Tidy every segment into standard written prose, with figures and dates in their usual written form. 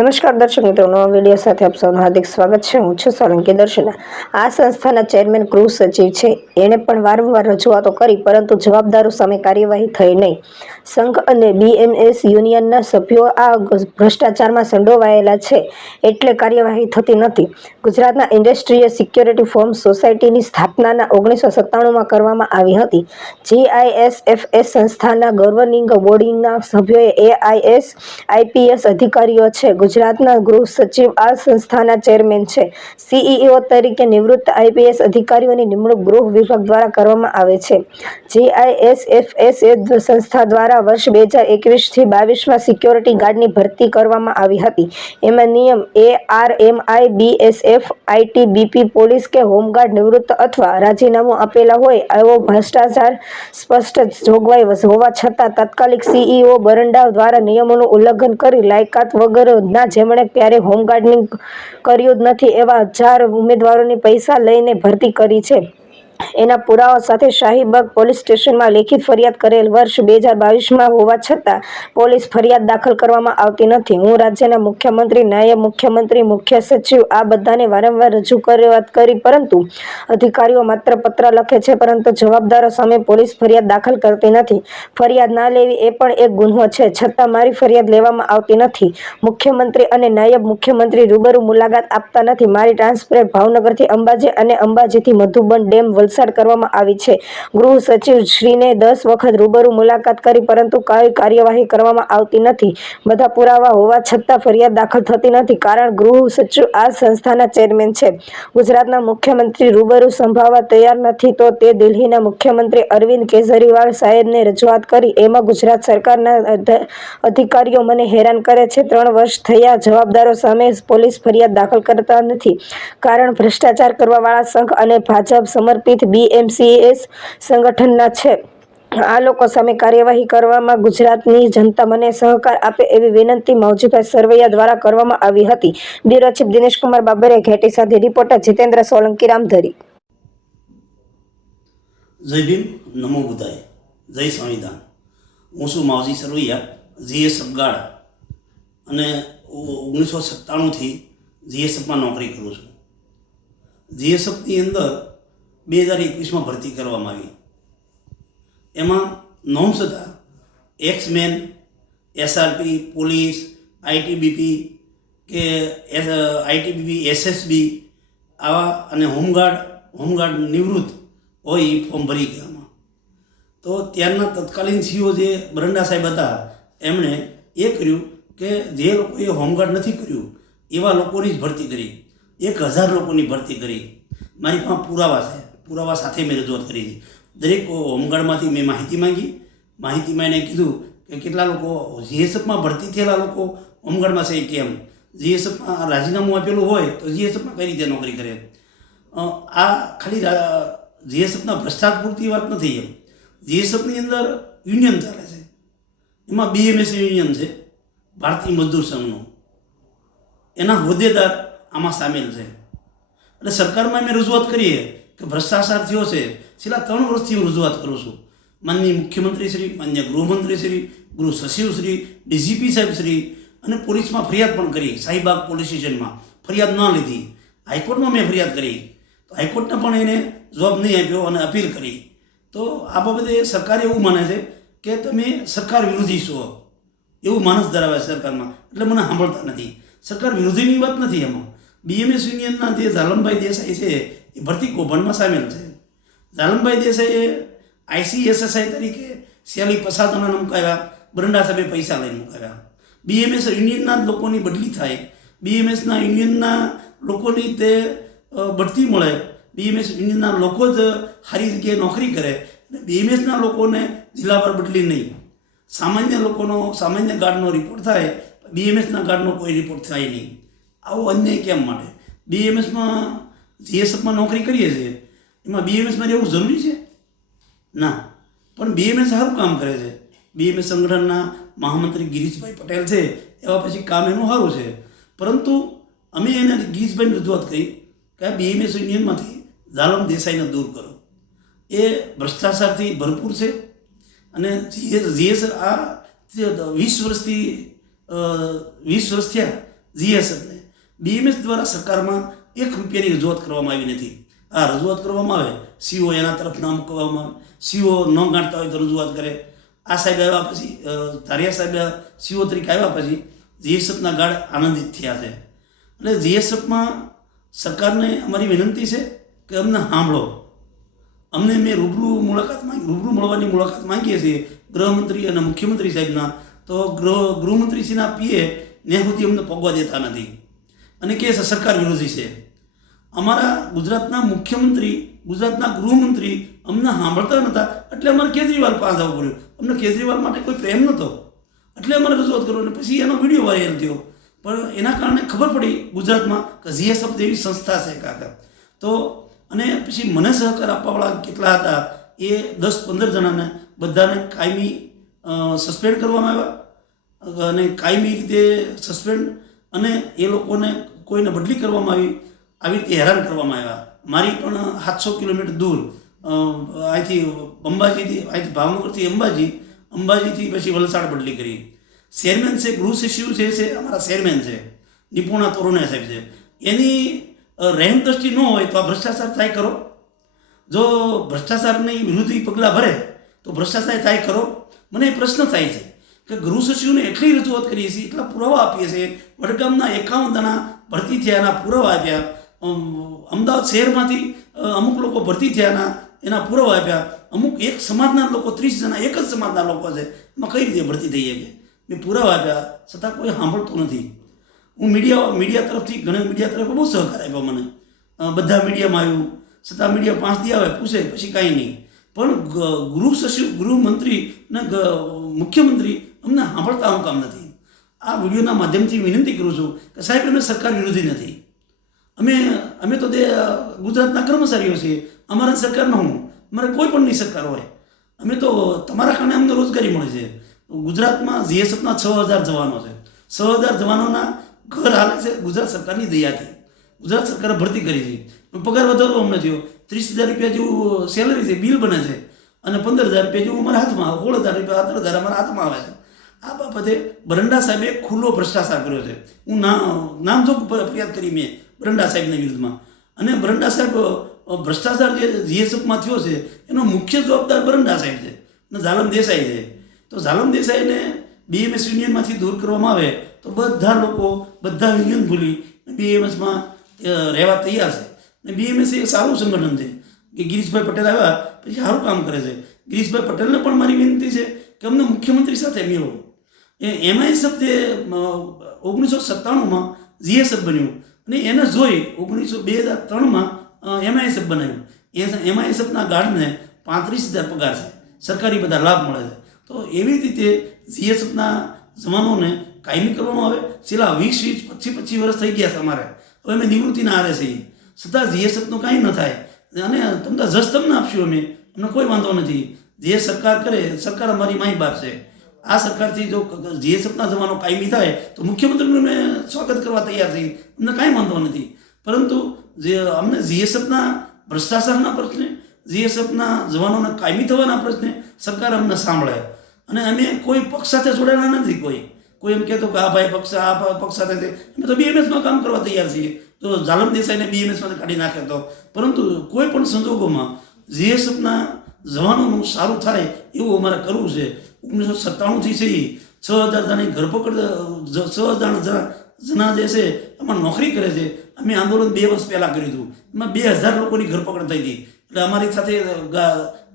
નમસ્કાર દર્શક મિત્રો, નવા વિડીયો સાથે આપ સૌનું હાર્દિક સ્વાગત છે। હું છું સોલંકી દર્શના। આ સંસ્થાના ચેરમેન ગૃહ સચિવ છે। એણે પણ વારંવાર રજૂઆતો કરી, પરંતુ જવાબદારો સામે કાર્યવાહી થઈ નહીં। સંઘ અને બીએમએસ યુનિયનના સભ્યો આ ભ્રષ્ટાચારમાં સંડોવાયેલા છે, એટલે કાર્યવાહી થતી નથી। ગુજરાતના ઇન્ડસ્ટ્રીયલ સિક્યોરિટી ફર્મ સોસાયટીની સ્થાપના 1997માં કરવામાં આવી હતી। જીઆઈએસએફએસ સંસ્થાના ગવર્નિંગ બોડીના સભ્યો એઆઈએસ આઈપીએસ અધિકારીઓ છે। ગુજરાતના ગૃહ સચિવ આ સંસ્થાના ચેરમેન છે। સીઈઓ તરીકે નિવૃત્ત આઈપીએસ અધિકારીઓની નિમણૂક ગૃહ વિભાગ દ્વારા કરવામાં આવે છે। જીઆઈએસએફએસ સંસ્થા દ્વારા વર્ષ 2021 થી 22માં સિક્યોરિટી ગાર્ડની ભરતી કરવામાં આવી હતી। એમાં નિયમ એઆરએમઆઈ, બીએસએફ, આઈટીબીપી, પોલીસ કે હોમગાર્ડ નિવૃત્ત અથવા રાજીનામું આપેલા હોય એવો ભ્રષ્ટાચાર સ્પષ્ટ જોગવાઈ હોવા છતાં તાત્કાલિક સીઈઓ બરંડા દ્વારા નિયમોનું ઉલ્લંઘન કરી લાયકાત વગરના, જેમણે ક્યારેય હોમગાર્ડની કર્યું જ નથી એવા 1000 ઉમેદવારોની પૈસા લઈને ભરતી કરી છે, એના પુરાવા સાથે શાહીબાગ પોલીસ સ્ટેશનમાં લેખિત ફરિયાદ કરેલ વર્ષ 2022માં હોવા છતાં પોલીસ ફરિયાદ દાખલ કરવામાં આવતી નથી। હું રાજ્યના મુખ્યમંત્રી, નાયબ મુખ્યમંત્રી, મુખ્ય સચિવ આ બધાને વારંવાર રજૂઆત કરી, પરંતુ અધિકારીઓ માત્ર પત્ર લખે છે, પરંતુ જવાબદારો સામે પોલીસ ફરિયાદ દાખલ કરતી નથી। ફરિયાદ ના લેવી એ પણ એક ગુન્હો છે, છતાં મારી ફરિયાદ લેવામાં આવતી નથી। મુખ્યમંત્રી અને નાયબ મુખ્યમંત્રી રૂબરૂ મુલાકાત આપતા નથી। મારી ટ્રાન્સફર ભાવનગરથી અંબાજી અને અંબાજીથી મધુબન ડેમ વલસાડ કરવામાં આવી છે। ગૃહ સચિવ શ્રીને 10 વખત રૂબરૂ મુલાકાત કરી, પરંતુ કોઈ કાર્યવાહી કરવામાં આવતી નથી। બધા પુરાવા હોવા છતાં ફરિયાદ દાખલ થતી નથી, કારણ ગૃહ સચિવ આ સંસ્થાના ચેરમેન છે। ગુજરાતના મુખ્યમંત્રી રૂબરૂ સંભાળવા તૈયાર નથી, તો તે દિલ્હીના મુખ્યમંત્રી અરવિંદ કેજરીવાલ સાહેબને રજૂઆત કરી। એમાં ગુજરાત સરકારના અધિકારીઓ મને હેરાન કરે છે। 3 વર્ષ થયા, જવાબદારો સામે પોલીસ ફરિયાદ દાખલ કરતા નથી, કારણ ભ્રષ્ટાચાર કરવાવાળા સંઘ અને ભાજપ સમર્થિત બીએમસીએસ સંગઠનના છે। આ લોકો સામે કાર્યવાહી કરવામાં ગુજરાતની જનતા મને સહકાર આપે એવી વિનંતી મૌજીભાઈ સરવૈયા દ્વારા કરવામાં આવી હતી। બ્યુરો ચીફ દિનેશકુમાર બાબરિયા ઘેટી સાથે રિપોર્ટર જીતેન્દ્ર સોલંકી, રામધરી। જય ભીમ, નમો બુદ્ધાય, જય સંવિધાન। હું છું માવજી સરવૈયા, જીએસએફ ગાર્ડ, અને 1997થી જીએસએફમાં નોકરી કરું છું। જીએસએફની અંદર 2021માં ભરતી કરવામાં આવી। એમાં નોમ્સ હતા એક્સમેન, એસઆરપી, પોલીસ, આઈટીબીપી કે આઈટીબીપી, એસએસબી આવા, અને હોમગાર્ડ નિવૃત્ત હોય એ ફોર્મ ભરી ગયા। તો ત્યારના તત્કાલીન સીઓ જે બરંડા સાહેબ હતા, એમણે એ કર્યું કે જે લોકોએ હોમગાર્ડ નથી કર્યું એવા લોકોની જ ભરતી કરી। 1000 લોકોની ભરતી કરી। મારી પાસે પુરાવા છે, પુરાવા સાથે મેં રજૂઆત કરી છે। દરેક હોમગાર્ડમાંથી મેં માહિતીમાં એને કીધું કે કેટલા લોકો જીએસએફમાં ભરતી થયેલા લોકો હોમગાર્ડમાં છે, કેમ જીએસએફમાં રાજીનામું આપેલું હોય તો જીએસએફમાં કઈ રીતે નોકરી કરે। આ ખાલી જીએસએફના ભ્રષ્ટાચાર પૂરતી વાત નથી। એમ જીએસએફની અંદર યુનિયન ચાલે છે, એમાં બીએમએસ યુનિયન છે, ભારતીય મજદૂર સંઘનું, એના હોદ્દેદાર આમાં સામેલ છે। એટલે સરકારમાં મેં રજૂઆત કરીએ કે ભ્રષ્ટાચાર થયો છે। છેલ્લા 3 વર્ષથી હું રજૂઆત કરું છું। માનનીય મુખ્યમંત્રી શ્રી, માન્ય ગૃહમંત્રી શ્રી, ગૃહ સચિવ શ્રી, ડીજીપી સાહેબ શ્રી, અને પોલીસમાં ફરિયાદ પણ કરી। શાહીબાગ પોલીસ સ્ટેશનમાં ફરિયાદ ન લીધી, હાઈકોર્ટમાં મેં ફરિયાદ કરી, તો હાઈકોર્ટને પણ એને જવાબ નહીં આપ્યો અને અપીલ કરી। તો આ બાબતે સરકાર એવું માને છે કે તમે સરકાર વિરોધી છો, એવું માનસ ધરાવે છે સરકારમાં, એટલે મને સાંભળતા નથી। સરકાર વિરોધીની વાત નથી। એમાં બીએમએસ યુનિયનના જે ઝાલમભાઈ દેસાઈ છે એ ભરતી કૌભાંડમાં સામેલ છે। ઝાલમભાઈ દેસાઈએ આઈસીએસએસઆઈ તરીકે 46 જણાને મુકાવ્યા, બરંડા સાહેબે પૈસા લઈને મુકાવ્યા। બીએમએસ યુનિયનના જ લોકોની બદલી થાય, બીએમએસના યુનિયનના લોકોની તે બઢતી મળે, બીએમએસ યુનિયનના લોકો જ સારી જગ્યાએ નોકરી કરે, બીએમએસના લોકોને જિલ્લાવાર બદલી નહીં। સામાન્ય ગાર્ડનો રિપોર્ટ થાય, બીએમએસના ગાર્ડનો કોઈ રિપોર્ટ થાય નહીં। આવો અન્યાય કેમ માટે? બીએમએસમાં જીએસએફમાં નોકરી કરીએ છીએ, એમાં બીએમએસમાં રહેવું જરૂરી છે ના? પણ બીએમએસ સારું કામ કરે છે। બીએમએસ સંગઠનના મહામંત્રી ગિરીશભાઈ પટેલ છે, એવા પછી કામ એનું સારું છે। પરંતુ અમે એને ગિરીશભાઈને રજૂઆત કરી કે આ બીએમએસ યુનિયનમાંથી ઝાલમ દેસાઈને દૂર કરો, એ ભ્રષ્ટાચારથી ભરપૂર છે। અને જીએસ આ 20 વર્ષ થયા જીએસએફને બીએમએસ દ્વારા સરકારમાં ₹1 રજૂઆત કરવામાં આવી નથી. આ રજૂઆત કરવામાં આવે, સીઓ એના તરફ નામ મૂકવામાં આવે, સીઓ ન ગાંઠતા હોય તો રજૂઆત કરે. આ સાહેબ આવ્યા પછી ધારિયા સાહેબ સીઓ તરીકે આવ્યા પછી જીએસએફના ગાઢ આનંદિત થયા છે. એટલે જીએસએફમાં સરકારને અમારી વિનંતી છે કે અમને સાંભળો. અમને મેં રૂબરૂ મળવાની મુલાકાત માંગીએ છીએ ગૃહમંત્રી અને મુખ્યમંત્રી સાહેબના, તો ગૃહમંત્રીશ્રીના પીએ ત્યાં સુધી અમને પગવા દેતા નથી અને કહે છે સરકાર વિરોધી છે. અમારા ગુજરાતના મુખ્યમંત્રી, ગુજરાતના ગૃહમંત્રી અમને સાંભળતા નહોતા, એટલે અમારે કેજરીવાલ પાસે આવવું પડ્યું. અમને કેજરીવાલ માટે કોઈ પ્રેમ નહોતો એટલે અમારે રજૂઆત કરો. અને પછી એનો વિડીયો વાયરલ થયો, પણ એના કારણે ખબર પડી ગુજરાતમાં કે જીએસએફ જેવી સંસ્થા છે કાકા. તો અને પછી મને સહકાર આપવાવાળા કેટલા હતા એ 10-15 જણાને બધાને કાયમી સસ્પેન્ડ કરવામાં આવ્યા અને કાયમી રીતે સસ્પેન્ડ, અને એ લોકોને કોઈને બદલી કરવામાં આવી રીતે હેરાન કરવામાં આવ્યા. મારી પણ 700 કિલોમીટર દૂર અહીંથી અહીંથી ભાવનગરથી અંબાજીથી પછી વલસાડ બદલી કરી. ચેરમેન છે, ગૃહ સચિવ છે અમારા ચેરમેન છે, નિપુણા તોરણે સાહેબ છે. એની રહેમ દ્રષ્ટિ ન હોય તો આ ભ્રષ્ટાચાર થાય કરો. જો ભ્રષ્ટાચારની વિરુદ્ધ પગલાં ભરે તો ભ્રષ્ટાચાર થાય કરો. મને એ પ્રશ્ન થાય છે કે ગૃહ સચિવને એટલી રજૂઆત કરીએ છીએ, એટલા પુરાવા આપીએ છીએ. વડગામના 51 જણા ભરતી થયાના પુરાવા આપ્યા. અમદાવાદ શહેરમાંથી અમુક લોકો ભરતી થયાના એના પુરાવા આપ્યા. અમુક એક સમાજના લોકો 30 જણા એક જ સમાજના લોકો છે, એમાં કઈ રીતે ભરતી થઈ શકે? મેં પુરાવા આપ્યા, છતાં કોઈ સાંભળતું નથી. હું મીડિયા તરફથી ઘણા મીડિયા તરફ બહુ સહકાર આપ્યો મને. બધા મીડિયામાં આવ્યું, છતાં મીડિયા 5 દી આવે પૂછે પછી કાંઈ નહીં. પણ ગૃહ સચિવ, ગૃહમંત્રી અને મુખ્યમંત્રી અમને સાંભળતા હું કામ નથી. આ વિડીયોના માધ્યમથી વિનંતી કરું છું કે સાહેબ અમે સરકાર વિરોધી નથી. અમે તો ગુજરાતના કર્મચારીઓ છીએ. અમારા સરકાર ન હું, અમારે કોઈ પણની સરકાર હોય, અમે તો તમારા કારણે અમને રોજગારી મળે છે. ગુજરાતમાં જીએસએફના 6000 જવાનો છે. 6000 જવાનોના ઘર હાલે છે ગુજરાત સરકારની દયાથી. ગુજરાત સરકારે ભરતી કરી છે, પગાર વધારો અમને થયો. 30,000 જેવું સેલરી છે, બિલ બને છે, અને 15,000 જેવું અમારા હાથમાં આવે, 16,000 17,000 અમારા હાથમાં આવે છે. આ બાબતે બરંડા સાહેબે ખુલ્લો ભ્રષ્ટાચાર કર્યો છે. હું નામજોગ ફરિયાદ કરી મેં બરંડા સાહેબના વિરુદ્ધમાં. અને બરંડા સાહેબ ભ્રષ્ટાચાર જે જીએસએફમાં થયો છે એનો મુખ્ય જવાબદાર બરંડા સાહેબ છે અને ઝાલમ દેસાઈ છે. તો ઝાલમ દેસાઈને બીએમએસ યુનિયનમાંથી દૂર કરવામાં આવે તો બધા લોકો બધા યુનિયન ભૂલી બીએમએસમાં રહેવા તૈયાર છે. અને બીએમએસ એક સારું સંગઠન છે કે ગિરીશભાઈ પટેલ આવ્યા પછી સારું કામ કરે છે. ગિરીશભાઈ પટેલને પણ મારી વિનંતી છે કે અમને મુખ્યમંત્રી સાથે મેળવો. એમઆઈએસએફ જે 1997માં જીએસએફ બન્યું અને એને જોઈ 2003માં એમઆઈએસએફ બનાવ્યું. એમઆઈએસએફના ગાર્ડને 35,000 પગાર છે, સરકારી બધા લાભ મળે છે. તો એવી રીતે જીએસએફના જવાનોને કાયમી કરવામાં આવે. છેલ્લા 20-25 વર્ષ થઈ ગયા છે અમારે, હવે અમે નિવૃત્તિના આરે છીએ, છતાં જીએસએફનું કાંઈ ન થાય. અને તમને જસ તમને આપશું અમને કોઈ વાંધો નથી. જે સરકાર કરે, સરકાર અમારી માઈ બાપ છે. આ સરકારથી જો જીએસએફના જવાનો કાયમી થાય તો મુખ્યમંત્રીનું મેં સ્વાગત કરવા તૈયાર છીએ, અમને કાંઈ વાંધો નથી. પરંતુ અમને જીએસએફના ભ્રષ્ટાચારના પ્રશ્ને, જીએસએફના જવાનોના કાયમી થવાના પ્રશ્ને સરકાર અમને સાંભળે. અને અમે કોઈ પક્ષ સાથે જોડાયેલા નથી. કોઈ એમ કહેતો કે આ ભાઈ આ પક્ષ સાથે છે, અમે તો બીએમએસમાં કામ કરવા તૈયાર છીએ. તો ઝાલમ દેસાઈને બીએમએસમાંથી કાઢી નાખે તો, પરંતુ કોઈ પણ સંજોગોમાં જીએસએફના જવાનોનું સારું થાય એવું અમારે કરવું છે. 1997થી છે 6,000 જણાની ધરપકડ, 6,000 જણા જે છે એમાં નોકરી કરે છે. અમે આંદોલન 2 વર્ષ પહેલાં કર્યું હતું, એમાં 2,000 લોકોની ધરપકડ થઈ હતી. એટલે અમારી સાથે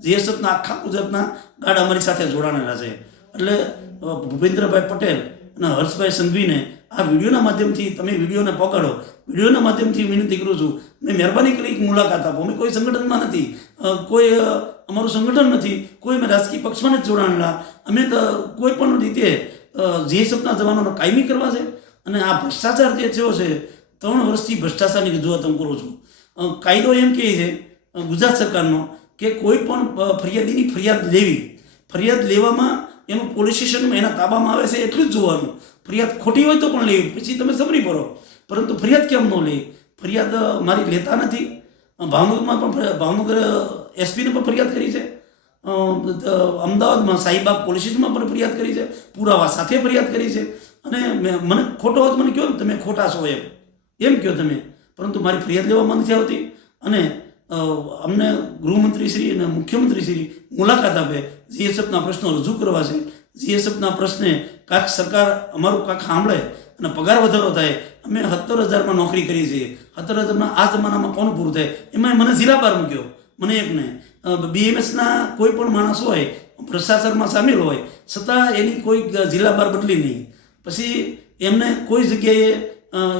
જીએસએફના આખા ગુજરાતના ગાર્ડ અમારી સાથે જોડાણેલા છે. એટલે ભૂપેન્દ્રભાઈ પટેલ અને હર્ષભાઈ સંઘવીને આ વિડીયોના માધ્યમથી તમે વિડીયોને પકડો. વિડીયોના માધ્યમથી વિનંતી કરું છું, મેં મહેરબાની કરી મુલાકાત આપો. અમે કોઈ સંગઠનમાં નથી, કોઈ અમારું સંગઠન નથી, કોઈ અમે રાજકીય પક્ષમાં નથી જોડાણેલા. અમે તો કોઈ પણ રીતે જીએસએફના જવાનોને કાયમી કરવા છે. અને આ ભ્રષ્ટાચાર જે થયો છે, 3 વર્ષથી ભ્રષ્ટાચારની રજૂઆત હું કરું છું. કાયદો એમ કહે છે ગુજરાત સરકારનો કે કોઈ પણ ફરિયાદીની ફરિયાદ લેવામાં એનું પોલીસ સ્ટેશનમાં એના તાબામાં આવે છે એટલું જ જોવાનું. ફરિયાદ ખોટી હોય તો પણ લેવી, પછી તમે સબરી પડો. પરંતુ ફરિયાદ કેમ ન લે? ફરિયાદ મારી લેતા નથી. ભાવનગર એસપીને પણ ફરિયાદ કરી છે, અમદાવાદમાં શાહીબાગ પોલીસ સ્ટેશનમાં પણ ફરિયાદ કરી છે, પુરાવા સાથે ફરિયાદ કરી છે. અને મને ખોટો હોત મને કહો ને તમે ખોટા છો એમ કહો તમે, પરંતુ મારી ફરિયાદ લેવામાં નથી આવતી. અને અમને ગૃહમંત્રીશ્રી અને મુખ્યમંત્રીશ્રી મુલાકાત આપે, જીએસએફના પ્રશ્નો રજૂ કરવા છે. જીએસએફના પ્રશ્ને કાંક સરકાર અમારું કાંક સાંભળે અને પગાર વધારો થાય. અમે 17,000માં નોકરી કરી છે. 17,000માં આ જમાનામાં કોનું પૂરું થાય? એમાં મને જિલ્લા બહાર મૂક્યો, મને એકને. બીએમએસના કોઈ પણ માણસ હોય, પ્રશાસનમાં સામેલ હોય, છતાં એની કોઈ જિલ્લા બહાર બદલી નહીં. પછી એમને કોઈ જગ્યાએ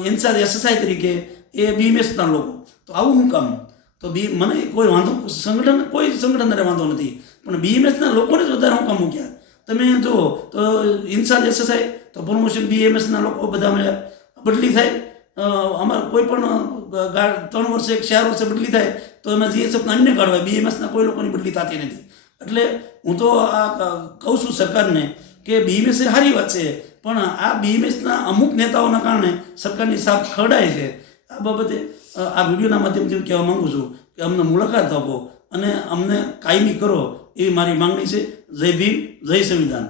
ઇન્ચાર્જ એસએસઆઈ તરીકે એ બીએમએસના લોકો. તો આવું શું કામ? તો મને કોઈ વાંધો કોઈ સંગઠનને વાંધો નથી, પણ બીએમએસના લોકોને જ વધારે શું કામ મૂક્યા? તમે જુઓ તો ઇન્ચાર્જ એસએસઆઈ તો પ્રમોશન બીએમએસના લોકો બધા મળ્યા, બદલી થાય. અમારે કોઈ પણ 3 વર્ષે 4 વર્ષે બદલી થાય તો એમાં જીએસએફના અન્ય કાઢવાય, બીએમએસના કોઈ લોકોની બદલી થતી નથી. એટલે હું તો આ કહું છું સરકારને કે બીએમએસ એ સારી વાત છે, પણ આ બીએમએસના અમુક નેતાઓના કારણે સરકારની સાપ ખરડાય છે. આ બાબતે આ વિડીયોના માધ્યમથી હું કહેવા માગું છું કે અમને મુલાકાત આપો અને અમને કાયમી કરો એવી મારી માંગણી છે. જય ભીમ, જય સંવિધાન.